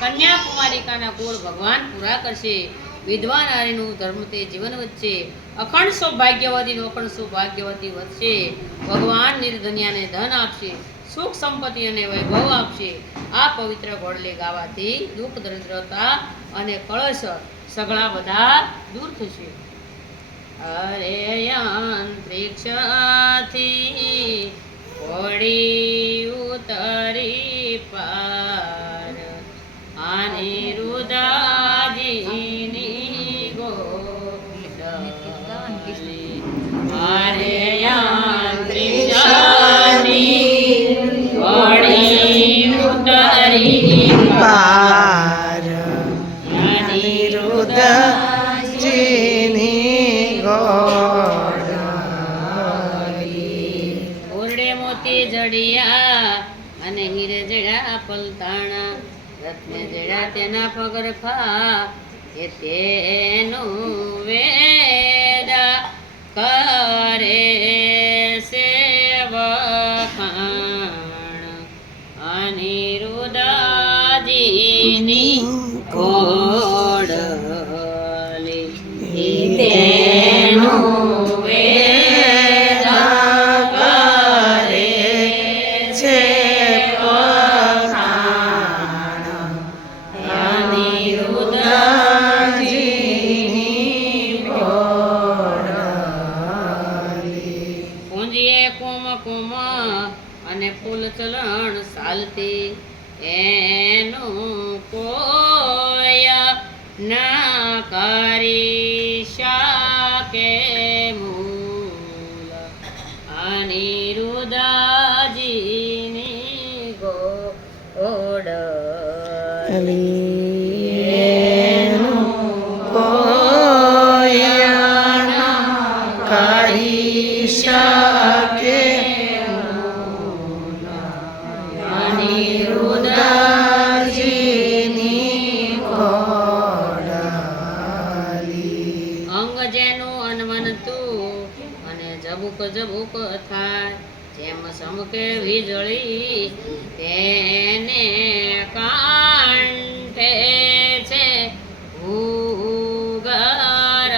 કન્યાકુમારિકાના કુળ ભગવાન પૂરા કરશે. વિધવા નારીનું ધર્મ તે જીવન વચ્ચે અખંડ સૌભાગ્યવતીનું અખંડ સૌભાગ્યવતી વધશે. ભગવાન નિર્ધન્યાને ધન આપશે, સુખ સંપત્તિ અને વૈભવ આપશે. આ પવિત્ર ઘોડલે ગાવાથી દુઃખ દરિદ્રતા અને કળશ સગળા બધા દૂર થશે. અરે અંતરિક્ષથી ઘોડી ઉતરી પાર, અનિરુદ્ધજીની ગોદલી. અરે અંતરિક્ષથી ઘોડી ઉતરી પાર, અનિરુદ્ધજીની ગોદલી. ઓરડે મોતી જડિયા અને હીરે જડ્યા પલતાણા, રત્ને જડ્યા તેના પગરખા, એ તેનું વેદ કરે છે વખાણ. અનિરુદ્ધજીની ઘોડલી તેનું વેદ કરે છે વખાણ. અનિરુદ્ધજીની ઘોડલી. પૂંજીએ કુમકુમ અને ફૂલ ચલણ સાલતી, એનું કોઈ ના કરી શકે મૂલ. અનિરુદ્ધજીની ગોડલી. એનું કોઈ ના કરી શકે મૂલ. અનિરુદ્ધજીની ઘોડલી. અંગ જેનું અનવનતું અને જબુક જબુક થાય, જેમ સમકે વીજળી તેને કાંઠે છે ઉગરમાળ.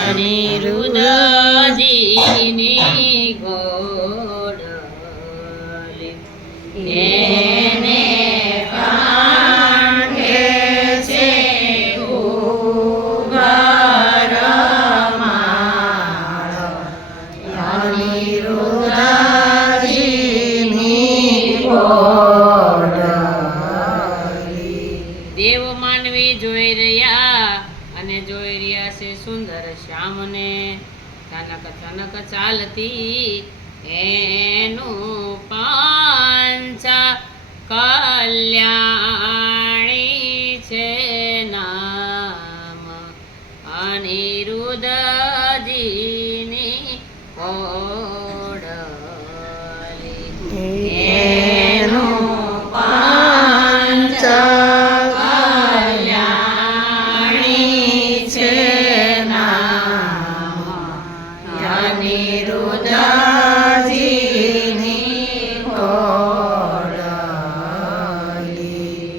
અનિરુદ્ધજીની ઘોડલી. એને કાંઠે છે ઉગરમાળ. અનિરુદ્ધજીની ઘોડલી. દેવ માનવી જોઈ રહ્યા અને જોઈ રહ્યા છે સુંદર શ્યામને, થનક થનક ચાલતી એનું પાંચા કલ્યાણી છે નામ. અનિરુદ્ધજીની ઘોડલી. એનું પાંચા કલ્યાણી છે નામ. અનિરુદ્ધજીની ઘોડલી.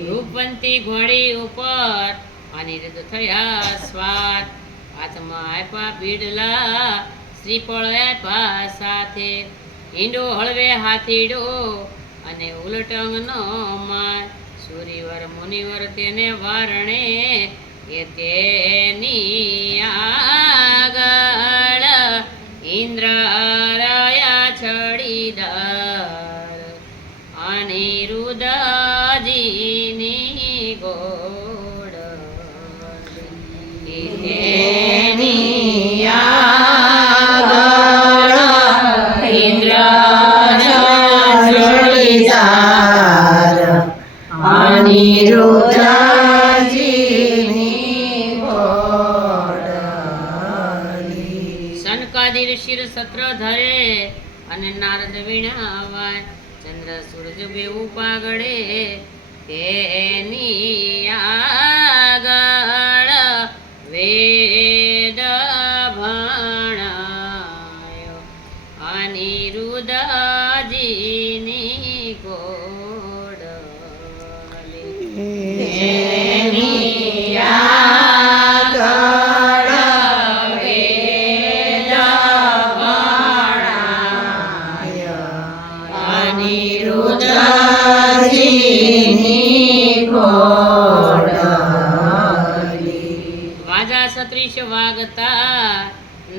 રૂપવંતી ઘોડી ઉપર અનિરુદ્ધ થયા સ્વાર, હાથમાં આપ્યા પીડલા, શ્રીફળ આપ્યા સાથે, ઈંડો હળવે હાથીડો અને ઉલટંગનો માર. સૂરીવર મુનિવર તેને વારણે, એ તેની આગળ ઇન્દ્ર રહ્યા છડીદાર. અનિરુદ્ધજીની ઘોડલી. તેની આગળ ઇન્દ્ર છડીદાર. અનિરુદ્ધજીની ઘોડલી. સનકાદિર શિર સત્ર ધરે અને નારદ વીણાવાય, ચંદ્ર સૂરજ બેઉ પાગડે તેની આગળ વેદ ભણાયો. અનિરુદ્ધજીની ઘોડલી. એની આગળ વેદ ગણાય અનિરુદ્ધજીની ઘોડલી. વાજા સત્રીશ વાગતા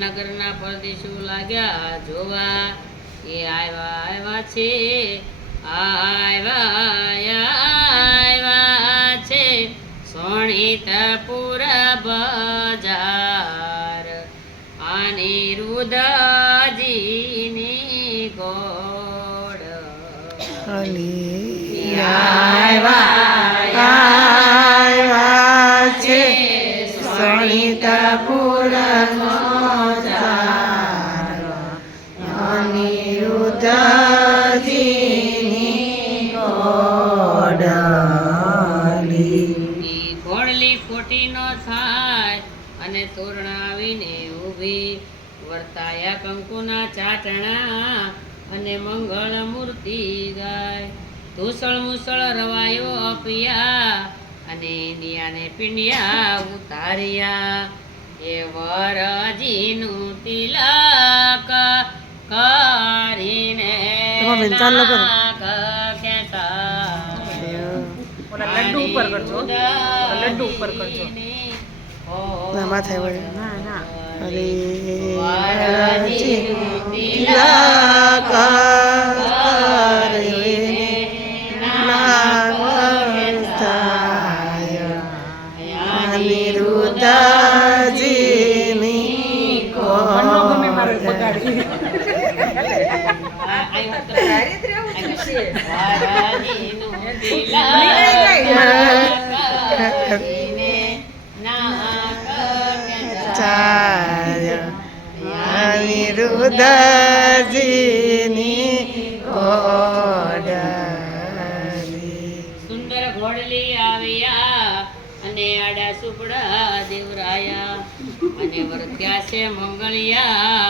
નગરના પરદેશો લાગ્યા જોવા. એ આવ્યા છે, આવ્યા છે સોણિતપુર બજાર. અનિરુદ્ધજીની ગોળ આવ્યા છે સણિતપુર અનિરુદ્ધજીની ઘોડલી. ઈ ઘોડલી ખોટી ન થાય અને તોરણ આવીને ઊભી. વર્તાયા કંકુના ચાટણા અને મંગળ મૂર્તિ ગાય. ધૂસળ મુસળ રવાયો અપિયા અને દિયાને પિંડિયા ઉતાર્યા. એ વરજીનું તિલક કરીને નાક ખેંચાય. માથે વળે અરે અનિરુદ્ધજીની અનિરુદ્ધજીની ઘોડલી. સુંદર ઘોડલી આવ્યા અને આડા સુપડા દેવરાયા અને વર્ત્યા છે મંગળિયા.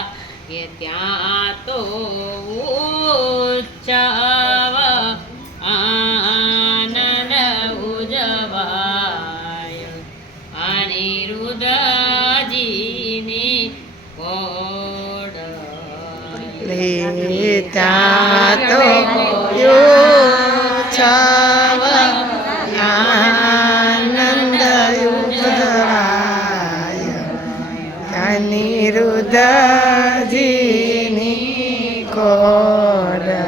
કે ત્યાં તો ઉત્સવ આનંદ ઉજવાય. અનિરુદ્ધજીની ઘોડલી. ત્યાં તો ઉત્સવ આનંદ ઉજવાય. અનિરુદ્ધજીની ઘોડલી.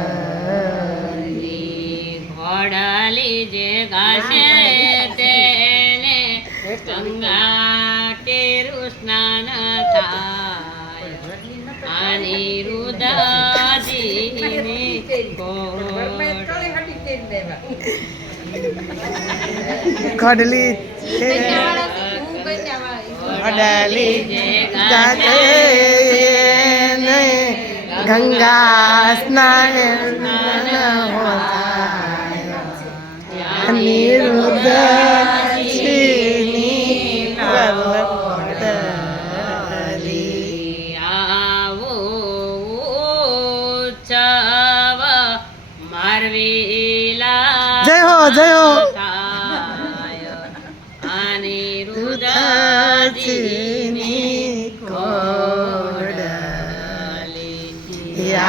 ઘોડલી જે ગાશે તેને ગંગા કેરું સ્નાન થાય. અનિરુદ્ધજીની ઘોડલી ઘોડલી ગાતે ગંગા સ્નાન અનિરુદ્ધજીની ઘોડલી. આવો ઉત્સવ મારવેલા જય હો જય હો થાય. અનિરુદ્ધજીની ઘોડલી.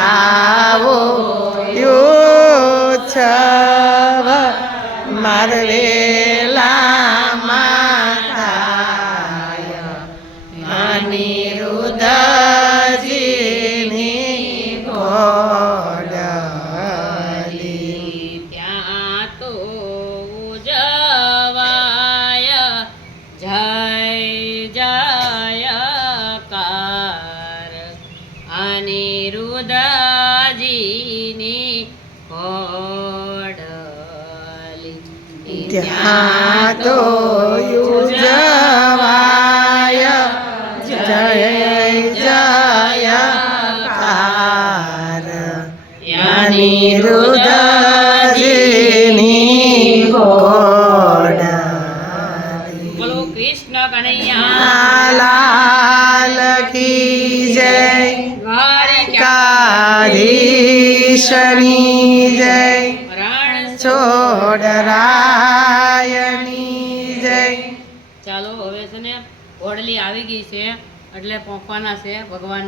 આવો ઉત્સવ મારવેલામાં થાય. અનિરુદ્ધજીની ઘોડલી. ત્યાં તો ઉજવાય જય જયકાર. અનિરુદ્ધજીની ઘોડલી. ત્યાં તો ઉજવાય જય જયકાર. અનિરુદ્ધજીની ઘોડલી. બોલો કૃષ્ણ કનૈયા લાલ કી જય દ્વારિકા દ્વારિકાધીશની જય રણ છો ગોડરાયની જય. ચાલો હવે છે ને ઘોડલી આવી ગઈ છે એટલે પહોંચવાના છે ભગવાન